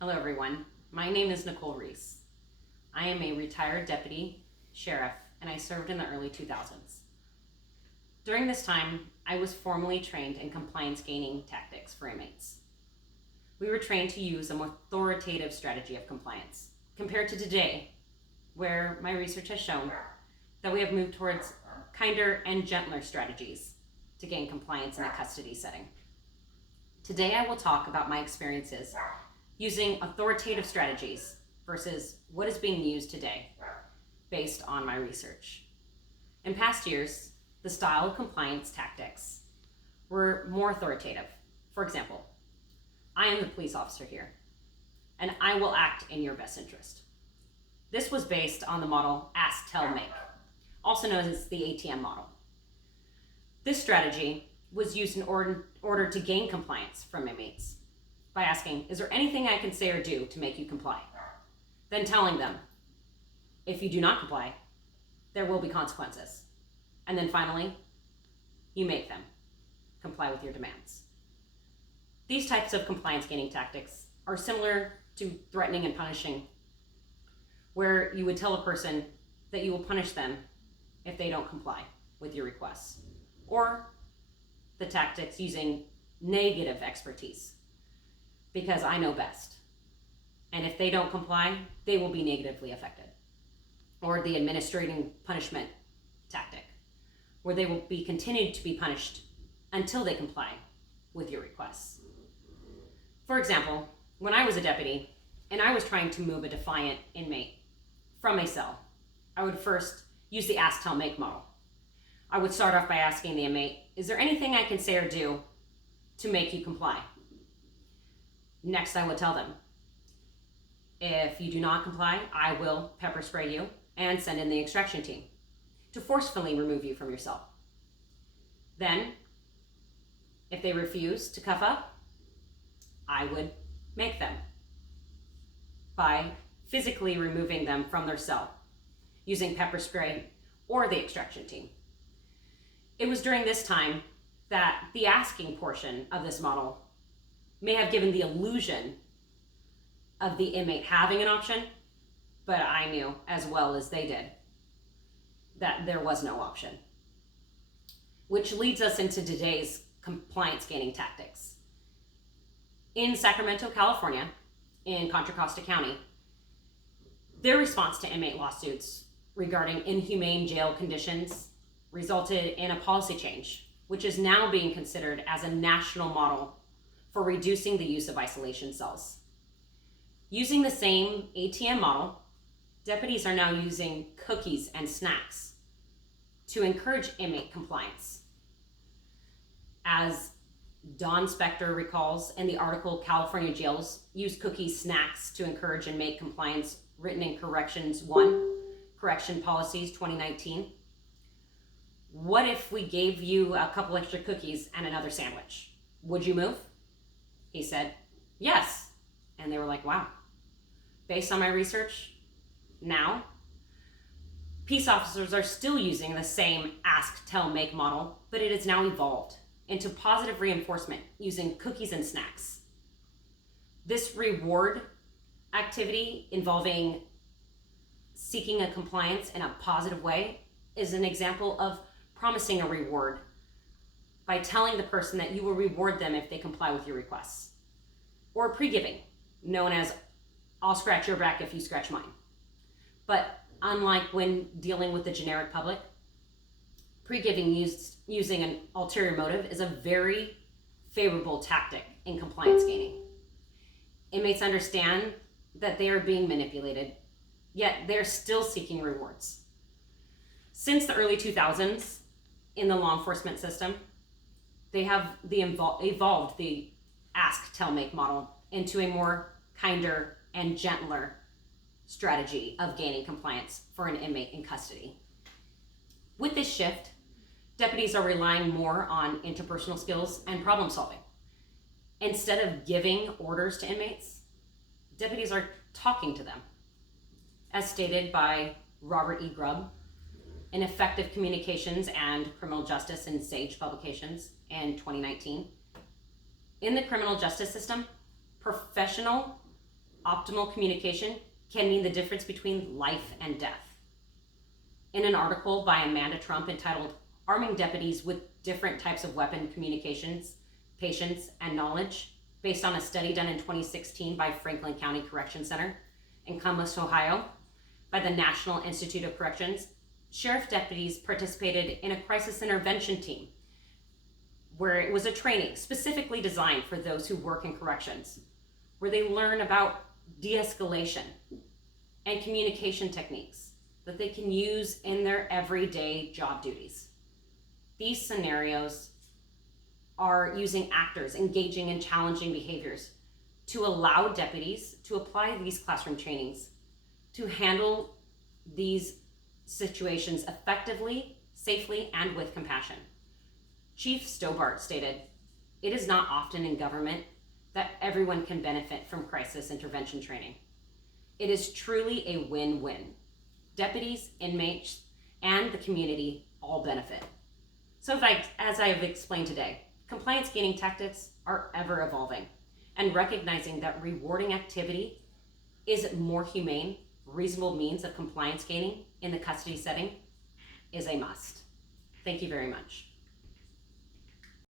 Hello everyone, my name is Nicole Reese. I am a retired deputy sheriff and I served in the early 2000s. During this time, I was formally trained in compliance gaining tactics for inmates. We were trained to use a more authoritative strategy of compliance compared to today, where my research has shown that we have moved towards kinder and gentler strategies to gain compliance in a custody setting. Today I will talk about my experiences using authoritative strategies versus what is being used today based on my research. In past years, the style of compliance tactics were more authoritative. For example, I am the police officer here, and I will act in your best interest. This was based on the model Ask, Tell, Make, also known as the ATM model. This strategy was used in order to gain compliance from inmates by asking, is there anything I can say or do to make you comply? Then telling them, if you do not comply, there will be consequences. And then finally, you make them comply with your demands. These types of compliance gaining tactics are similar to threatening and punishing, where you would tell a person that you will punish them if they don't comply with your requests, or the tactics using negative expertise, because I know best. And if they don't comply, they will be negatively affected. Or the administrating punishment tactic, where they will be continued to be punished until they comply with your requests. For example, when I was a deputy and I was trying to move a defiant inmate from a cell, I would first use the Ask, Tell, Make model. I would start off by asking the inmate, is there anything I can say or do to make you comply? Next, I would tell them, if you do not comply, I will pepper spray you and send in the extraction team to forcefully remove you from your cell. Then, if they refuse to cuff up, I would make them by physically removing them from their cell using pepper spray or the extraction team. It was during this time that the asking portion of this model may have given the illusion of the inmate having an option, but I knew as well as they did that there was no option. Which leads us into today's compliance gaining tactics. In Sacramento, California, in Contra Costa County, their response to inmate lawsuits regarding inhumane jail conditions resulted in a policy change, which is now being considered as a national model for reducing the use of isolation cells. Using the same ATM model, deputies are now using cookies and snacks to encourage inmate compliance. As Don Spector recalls in the article, California Jails Use Cookies, Snacks to Encourage Inmate Compliance, written in Corrections 1, Correction Policies 2019. What if we gave you a couple extra cookies and another sandwich? Would you move? He said, yes. And they were like, wow. Based on my research, now, peace officers are still using the same Ask, Tell, Make model, but it has now evolved into positive reinforcement using cookies and snacks. This reward activity involving seeking a compliance in a positive way is an example of promising a reward by telling the person that you will reward them if they comply with your requests. Or pre-giving, known as I'll scratch your back if you scratch mine. But unlike when dealing with the generic public, pre-giving using an ulterior motive is a very favorable tactic in compliance gaining. Inmates understand that they are being manipulated, yet they're still seeking rewards. Since the early 2000s, in the law enforcement system, they have evolved the Ask, Tell, Make model into a more kinder and gentler strategy of gaining compliance for an inmate in custody. With this shift, deputies are relying more on interpersonal skills and problem solving. Instead of giving orders to inmates, deputies are talking to them. As stated by Robert E. Grubb in Effective Communications and Criminal Justice in Sage Publications in 2019, in the criminal justice system, professional optimal communication can mean the difference between life and death. In an article by Amanda Trump entitled Arming Deputies with Different Types of Weapon Communications, Patience, and Knowledge, based on a study done in 2016 by Franklin County Correction Center in Columbus, Ohio, by the National Institute of Corrections, sheriff deputies participated in a crisis intervention team where it was a training specifically designed for those who work in corrections, where they learn about de-escalation and communication techniques that they can use in their everyday job duties. These scenarios are using actors engaging in challenging behaviors to allow deputies to apply these classroom trainings to handle these situations effectively, safely, and with compassion. Chief Stobart stated, "It is not often in government that everyone can benefit from crisis intervention training. It is truly a win-win. Deputies, inmates, and the community all benefit." So as I have explained today, compliance gaining tactics are ever evolving, and recognizing that rewarding activity is a more humane, reasonable means of compliance gaining in the custody setting is a must. Thank you very much.